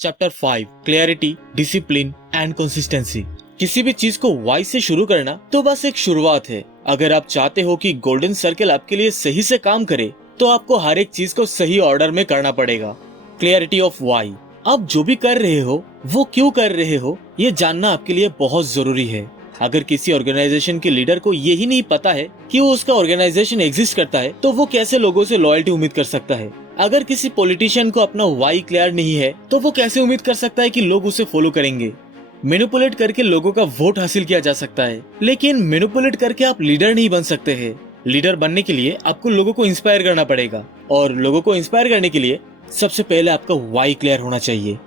Chapter 5 clarity, discipline and consistency. किसी भी चीज को वाई से शुरू करना तो बस एक शुरुआत है। अगर आप चाहते हो कि गोल्डन सर्कल आपके लिए सही से काम करे तो आपको हर एक चीज को सही ऑर्डर में करना पड़ेगा। Clarity of why. आप जो भी कर रहे हो वो क्यों कर रहे हो ये जानना आपके लिए बहुत जरूरी है। अगर किसी ऑर्गेनाइजेशन के लीडर को यही नहीं पता है कि वो उसका ऑर्गेनाइजेशन एग्जिस्ट करता है तो वो कैसे लोगों से लॉयल्टी उम्मीद कर सकता है। अगर किसी पॉलिटिशियन को अपना वाई क्लियर नहीं है तो वो कैसे उम्मीद कर सकता है कि लोग उसे फॉलो करेंगे। मैनिपुलेट करके लोगों का वोट हासिल किया जा सकता है, लेकिन मैनिपुलेट करके आप लीडर नहीं बन सकते हैं। लीडर बनने के लिए आपको लोगों को इंस्पायर करना पड़ेगा, और लोगों को इंस्पायर करने के लिए सबसे पहले आपका वाई क्लियर होना चाहिए।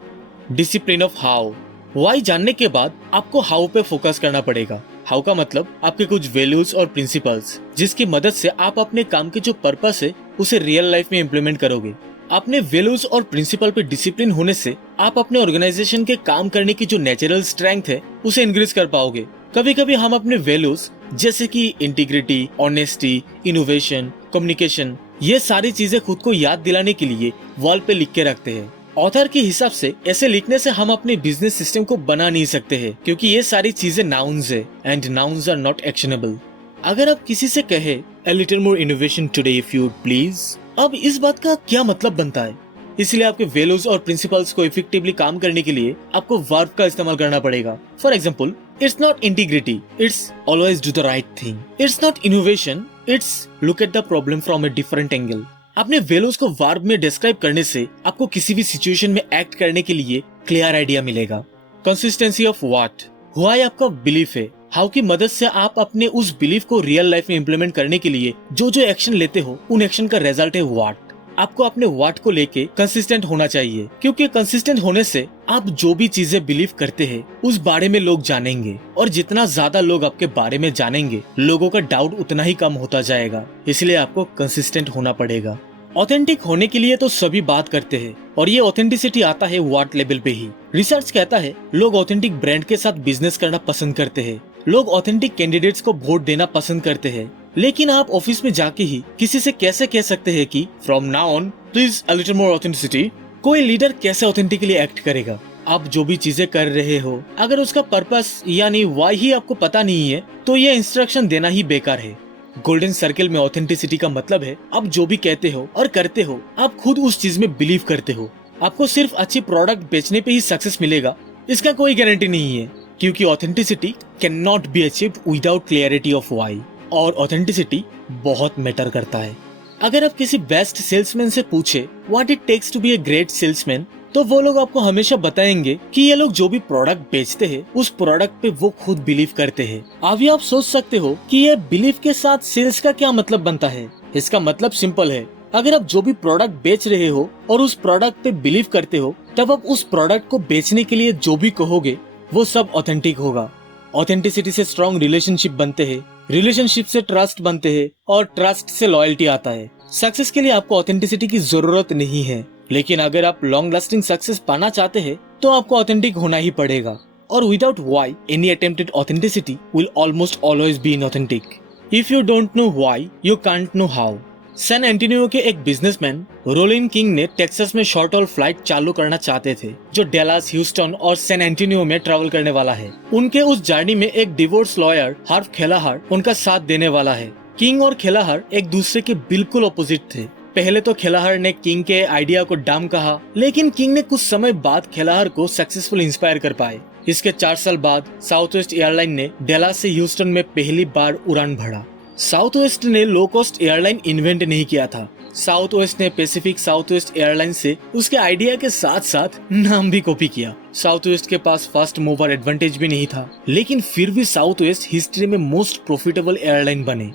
Discipline of how. वाई जानने के बाद आपको हाउ पे फोकस करना पड़ेगा। हाउ का मतलब आपके कुछ वैल्यूज और प्रिंसिपल्स, जिसकी मदद से आप अपने काम के जो पर्पस है उसे रियल लाइफ में इम्प्लीमेंट करोगे। अपने वैल्यूज और प्रिंसिपल पे डिसिप्लिन होने से आप अपने ऑर्गेनाइजेशन के काम करने की जो नेचुरल स्ट्रेंथ है उसे इंक्रीज कर पाओगे। कभी कभी हम अपने वैल्यूज जैसे कि इंटीग्रिटी, ऑनेस्टी, इनोवेशन, कम्युनिकेशन, ये सारी चीजें खुद को याद दिलाने के लिए वॉल पे लिख के रखते हैं। ऑथर के हिसाब से ऐसे लिखने से हम अपने बिजनेस सिस्टम को बना नहीं सकते हैं, क्योंकि ये सारी चीजें नाउन्स है and nouns are not actionable. अगर आप किसी से कहे a little more innovation today if you please, अब इस बात का क्या मतलब बनता है। इसलिए आपके वैल्यूज और प्रिंसिपल्स को इफेक्टिवली काम करने के लिए आपको वर्ब का इस्तेमाल करना पड़ेगा। For example, it's not integrity, it's always do the right thing. It's not innovation, it's look at the problem from a different angle. अपने वैल्यूज को वर्ब में डिस्क्राइब करने से आपको किसी भी सिचुएशन में एक्ट करने के लिए क्लियर आइडिया मिलेगा। Consistency of what. व्हाई आपका बिलीफ है। हाउ की मदद से आप अपने उस बिलीफ को रियल लाइफ में इम्प्लीमेंट करने के लिए जो जो एक्शन लेते हो उन एक्शन का रिजल्ट है व्हाट। आपको अपने व्हाट को लेके कंसिस्टेंट होना चाहिए, क्योंकि कंसिस्टेंट होने से आप जो भी चीजें बिलीव करते हैं उस बारे में लोग जानेंगे, और जितना ज्यादा लोग आपके बारे में जानेंगे लोगों का डाउट उतना ही कम होता जाएगा। इसलिए आपको कंसिस्टेंट होना पड़ेगा। ऑथेंटिक होने के लिए तो सभी बात करते हैं, और ये ऑथेंटिसिटी आता है व्हाट लेवल पे ही। रिसर्च कहता है लोग ऑथेंटिक ब्रांड के साथ बिजनेस करना पसंद करते हैं, लोग ऑथेंटिक कैंडिडेट्स को वोट देना पसंद करते हैं। लेकिन आप ऑफिस में जाके ही किसी से कैसे कह सकते हैं कि from now on please a little more authenticity. कोई लीडर कैसे ऑथेंटिकली एक्ट करेगा। आप जो भी चीजें कर रहे हो अगर उसका पर्पस यानी वाई ही आपको पता नहीं है तो ये इंस्ट्रक्शन देना ही बेकार है। गोल्डन सर्कल में ऑथेंटिसिटी का मतलब है आप जो भी कहते हो और करते हो आप खुद उस चीज में बिलीव करते हो। आपको सिर्फ अच्छी प्रोडक्ट बेचने पे ही सक्सेस मिलेगा इसका कोई गारंटी नहीं है, क्योंकि authenticity can not be achieved without clarity of why, और ऑथेंटिसिटी बहुत मैटर करता है। अगर आप किसी बेस्ट सेल्समैन से पूछे what it takes to be a great salesman, तो वो लोग आपको हमेशा बताएंगे कि ये लोग जो भी प्रोडक्ट बेचते हैं उस प्रोडक्ट पे वो खुद बिलीव करते हैं। अभी आप सोच सकते हो कि ये बिलीव के साथ सेल्स का क्या मतलब बनता है। इसका मतलब सिंपल है, अगर आप जो भी प्रोडक्ट बेच रहे हो और उस प्रोडक्ट पे बिलीव करते हो तब आप उस प्रोडक्ट को बेचने के लिए जो भी कहोगे वो सब ऑथेंटिक होगा। ऑथेंटिसिटी से स्ट्रॉन्ग रिलेशनशिप बनते हैं, रिलेशनशिप से ट्रस्ट बनते हैं, और ट्रस्ट से लॉयल्टी आता है। सक्सेस के लिए आपको ऑथेंटिसिटी की जरूरत नहीं है, लेकिन अगर आप लॉन्ग लास्टिंग सक्सेस पाना चाहते हैं तो आपको ऑथेंटिक होना ही पड़ेगा। और without why any attempted authenticity will almost always be inauthentic. If you don't know why you can't know how. San Antonio के एक बिजनेसमैन रोलिन किंग ने टेक्सास में शॉर्ट हॉल फ्लाइट चालू करना चाहते थे जो डैलास, ह्यूस्टन और सैन एंटोनियो में ट्रैवल करने वाला है। उनके उस जर्नी में एक डिवोर्स लॉयर हार्व खेलाहर उनका साथ देने वाला है। किंग और खेलाहर एक दूसरे के बिल्कुल अपोजिट थे। पहले तो खेलाहर ने किंग के आइडिया को डम कहा, लेकिन किंग ने कुछ समय बाद खेलाहर को सक्सेसफुल इंस्पायर कर पाए। इसके 4 साल बाद साउथ वेस्ट एयरलाइन ने डैलास से ह्यूस्टन में पहली बार उड़ान भरा। साउथ वेस्ट ने लो कॉस्ट एयरलाइन इन्वेंट नहीं किया था। साउथ वेस्ट ने पैसिफिक साउथ वेस्ट एयरलाइन से उसके आइडिया के साथ साथ नाम भी कॉपी किया। साउथ वेस्ट के पास फर्स्ट मूवर एडवांटेज भी नहीं था, लेकिन फिर भी साउथ वेस्ट हिस्ट्री में मोस्ट प्रॉफिटेबल एयरलाइन बने।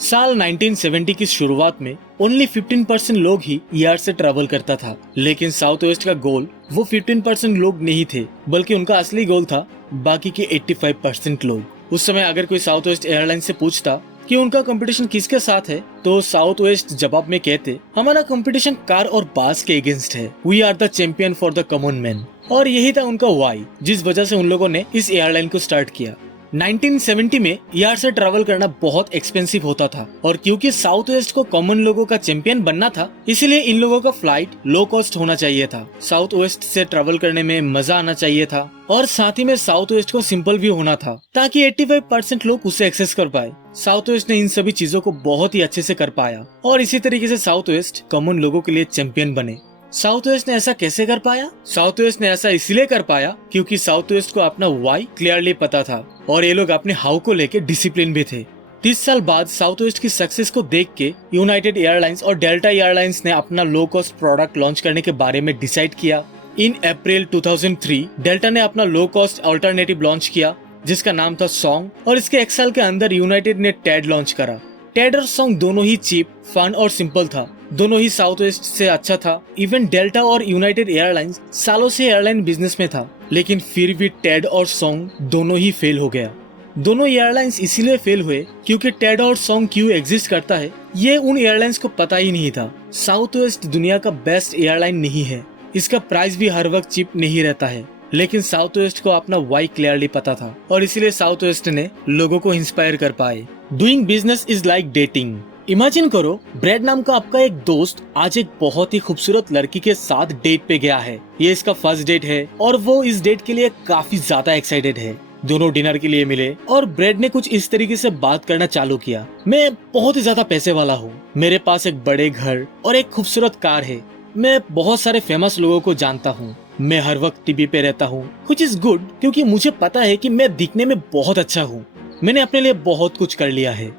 साल 1970 की शुरुआत में ओनली 15% लोग ही एयर से ट्रैवल करता था, लेकिन साउथ वेस्ट का गोल वो 15% लोग नहीं थे, बल्कि उनका असली गोल था बाकी के 85% लोग। उस समय अगर कोई साउथ वेस्ट एयरलाइन से पूछता कि उनका कंपटीशन किसके साथ है, तो साउथ वेस्ट जवाब में कहते हमारा कंपटीशन कार और बस के अगेंस्ट है, we are the champion for the common man. और यही था उनका वाई, जिस वजह से उन लोगों ने इस एयरलाइन को स्टार्ट किया। 1970 में ER से ट्रैवल करना बहुत एक्सपेंसिव होता था और क्योंकि साउथ वेस्ट को कॉमन लोगों का चैंपियन बनना था, इसलिए इन लोगों का फ्लाइट लो कॉस्ट होना चाहिए था। साउथ वेस्ट से ट्रैवल करने में मजा आना चाहिए था और साथ ही में साउथ वेस्ट को सिंपल भी होना था ताकि 85% लोग उसे एक्सेस कर पाए। साउथ वेस्ट ने इन सभी चीजों को बहुत ही अच्छे से कर पाया और इसी तरीके से साउथ वेस्ट कॉमन लोगों के लिए चैंपियन बने। साउथ वेस्ट ने ऐसा कैसे कर पाया? साउथ वेस्ट ने ऐसा इसलिए कर पाया क्योंकि साउथ वेस्ट को अपना वाई क्लियरली पता था और ये लोग अपने हाउ को लेके डिसिप्लिन भी थे। 30 साल बाद साउथ वेस्ट की सक्सेस को देख के यूनाइटेड एयरलाइंस और डेल्टा एयरलाइंस ने अपना लो कॉस्ट प्रोडक्ट लॉन्च करने के बारे में डिसाइड किया। इन अप्रैल 2003 डेल्टा ने अपना लो कॉस्ट अल्टरनेटिव लॉन्च किया जिसका नाम था सॉन्ग और इसके एक साल के अंदर यूनाइटेड ने टेड लॉन्च करा। टेड और सॉन्ग दोनों ही चीप, फन और सिंपल था। दोनों ही साउथ वेस्ट से अच्छा था। इवन डेल्टा और यूनाइटेड एयरलाइंस सालों से एयरलाइन बिजनेस में था, लेकिन फिर भी टेड और सॉन्ग दोनों ही फेल हो गया। दोनों एयरलाइंस इसीलिए फेल हुए क्योंकि टेड और सॉन्ग क्यों एग्जिस्ट करता है ये उन एयरलाइंस को पता ही नहीं था। साउथ वेस्ट दुनिया का बेस्ट एयरलाइन नहीं है, इसका प्राइस भी हर वक्त चीप नहीं रहता है, लेकिन साउथ वेस्ट को अपना वाई क्लियरली पता था और इसीलिए साउथ वेस्ट ने लोगों को इंस्पायर कर पाए। Doing business is like dating. Imagine करो, ब्रैड नाम का आपका एक दोस्त आज एक बहुत ही खूबसूरत लड़की के साथ डेट पे गया है। ये इसका फर्स्ट डेट है और वो इस डेट के लिए काफी ज्यादा एक्साइटेड है। दोनों डिनर के लिए मिले और ब्रैड ने कुछ इस तरीके से बात करना चालू किया। मैं बहुत ही ज्यादा पैसे वाला हूँ, मेरे पास एक बड़े घर और एक खूबसूरत कार है, मैं बहुत सारे फेमस लोगों को जानता हूँ, मैं हर वक्त टीवी पे रहता हूँ, व्हिच इज गुड क्योंकि मुझे पता है कि मैं दिखने में बहुत अच्छा हूँ, मैंने अपने लिए बहुत कुछ कर लिया है।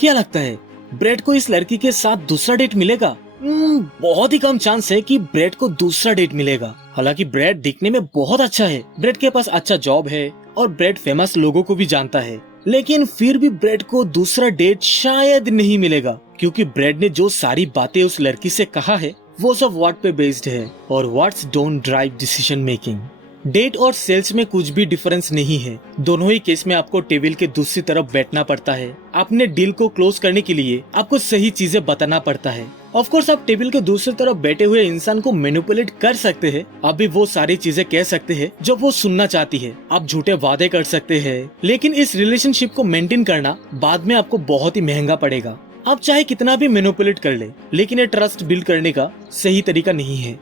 क्या लगता है ब्रैड को इस लड़की के साथ दूसरा डेट मिलेगा? बहुत ही कम चांस है कि ब्रैड को दूसरा डेट मिलेगा। हालांकि ब्रैड दिखने में बहुत अच्छा है, ब्रैड के पास अच्छा जॉब है और ब्रैड फेमस लोगों को भी जानता है, लेकिन फिर भी ब्रैड को दूसरा डेट शायद नहीं मिलेगा क्योंकि ब्रैड ने जो सारी बातें उस लड़की से कहा है वो सब व्हाट पे बेस्ड है और whats don't drive decision making. डेट और सेल्स में कुछ भी डिफरेंस नहीं है, दोनों ही केस में आपको टेबल के दूसरी तरफ बैठना पड़ता है। अपने डील को क्लोज करने के लिए आपको सही चीजें बताना पड़ता है। ऑफ कोर्स आप टेबल के दूसरी तरफ बैठे हुए इंसान को मैनिपुलेट कर सकते हैं, आप भी वो सारी चीजें कह सकते हैं जो वो सुनना चाहती है, आप झूठे वादे कर सकते हैं, लेकिन इस रिलेशनशिप को मेंटेन करना बाद में आपको बहुत ही महंगा पड़ेगा। आप चाहे कितना भी मैनिपुलेट कर ले, लेकिन ये ट्रस्ट बिल्ड करने का सही तरीका नहीं है।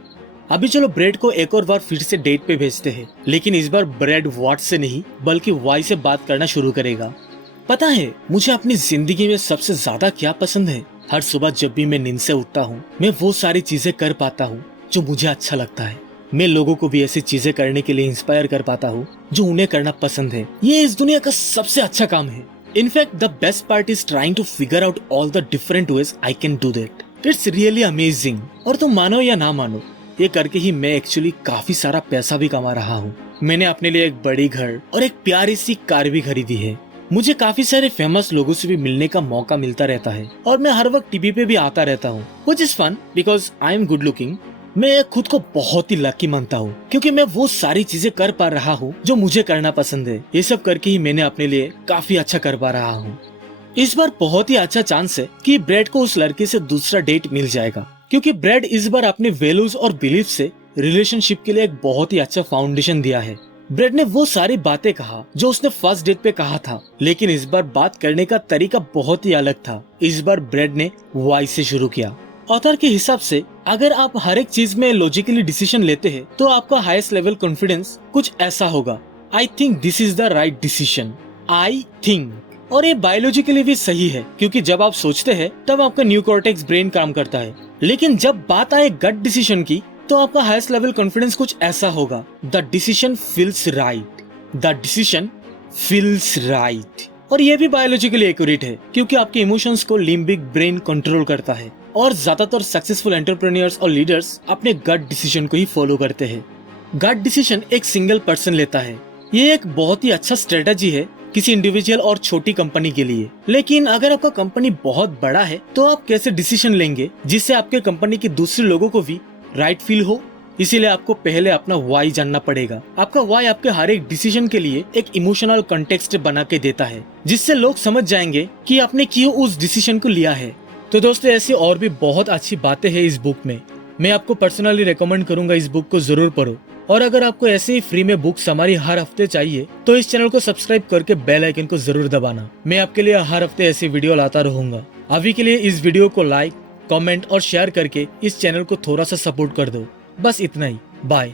अभी चलो ब्रैड को एक और बार फिर से डेट पे भेजते हैं, लेकिन इस बार ब्रैड व्हाट से नहीं बल्कि वाई से बात करना शुरू करेगा। पता है मुझे अपनी जिंदगी में सबसे ज्यादा क्या पसंद है? हर सुबह जब भी मैं नींद से उठता हूँ मैं वो सारी चीजें कर पाता हूँ जो मुझे अच्छा लगता है। मैं लोगों को भी ऐसी चीजें करने के लिए इंस्पायर कर पाता हूँ जो उन्हें करना पसंद है। ये इस दुनिया का सबसे अच्छा काम है। In fact the best part is trying to figure out all the different ways I can do that. It's really amazing. और तुम मानो या ना मानो, ये करके ही मैं एक्चुअली काफी सारा पैसा भी कमा रहा हूँ। मैंने अपने लिए एक बड़ी घर और एक प्यारी सी कार भी खरीदी है। मुझे काफी सारे फेमस लोगों से भी मिलने का मौका मिलता रहता है और मैं हर वक्त टीवी पे भी आता रहता हूँ, which is fun because I am good looking. मैं खुद को बहुत ही लकी मानता हूँ क्योंकि मैं वो सारी चीजें कर पा रहा हूँ जो मुझे करना पसंद है। ये सब करके ही मैंने अपने लिए काफी अच्छा कर पा रहा हूँ। इस बार बहुत ही अच्छा चांस है कि ब्रैड को उस लड़की से दूसरा डेट मिल जाएगा क्योंकि ब्रैड इस बार अपने वैल्यूज और बिलीफ से रिलेशनशिप के लिए एक बहुत ही अच्छा फाउंडेशन दिया है। ब्रैड ने वो सारी बातें कहा जो उसने फर्स्ट डेट पे कहा था, लेकिन इस बार बात करने का तरीका बहुत ही अलग था। इस बार ब्रैड ने वाई से शुरू किया। ऑथर के हिसाब से अगर आप हर एक चीज में लॉजिकली डिसीजन लेते हैं तो आपका हाईएस्ट लेवल कॉन्फिडेंस कुछ ऐसा होगा, I think this is the right decision, I think. और ये बायोलॉजिकली भी सही है क्योंकि जब आप सोचते हैं तब आपका न्यू कॉर्टेक्स ब्रेन काम करता है, लेकिन जब बात आए गट डिसीजन की तो आपका हाईएस्ट लेवल कॉन्फिडेंस कुछ ऐसा होगा, the decision feels right, the decision feels right. और ये भी बायोलॉजिकली एक्यूरेट है क्योंकि आपके इमोशंस को लिम्बिक ब्रेन कंट्रोल करता है और ज्यादातर सक्सेसफुल एंटरप्रेन्योर्स और लीडर्स अपने गट डिसीजन को ही फॉलो करते हैं। गट डिसीजन एक सिंगल पर्सन लेता है। ये एक बहुत ही अच्छा स्ट्रेटजी है किसी इंडिविजुअल और छोटी कंपनी के लिए, लेकिन अगर आपका कंपनी बहुत बड़ा है तो आप कैसे डिसीजन लेंगे जिससे आपके कंपनी के दूसरे लोगों को भी राइट फील हो? इसीलिए आपको पहले अपना वाई जानना पड़ेगा। आपका वाई आपके हर एक डिसीजन के लिए एक इमोशनल कॉन्टेक्स्ट बना के देता है जिससे लोग समझ जाएंगे कि आपने क्यों उस डिसीजन को लिया है। तो दोस्तों ऐसी और भी बहुत अच्छी बातें हैं इस बुक में। मैं आपको पर्सनली रेकमेंड करूंगा इस बुक को जरूर पढ़ो। और अगर आपको ऐसे ही फ्री में बुक्स हमारी हर हफ्ते चाहिए तो इस चैनल को सब्सक्राइब करके बेल आइकन को जरूर दबाना। मैं आपके लिए हर हफ्ते ऐसी वीडियो लाता रहूंगा। अभी के लिए इस वीडियो को लाइक, कमेंट और शेयर करके इस चैनल को थोड़ा सा सपोर्ट कर दो। बस इतना ही। बाय।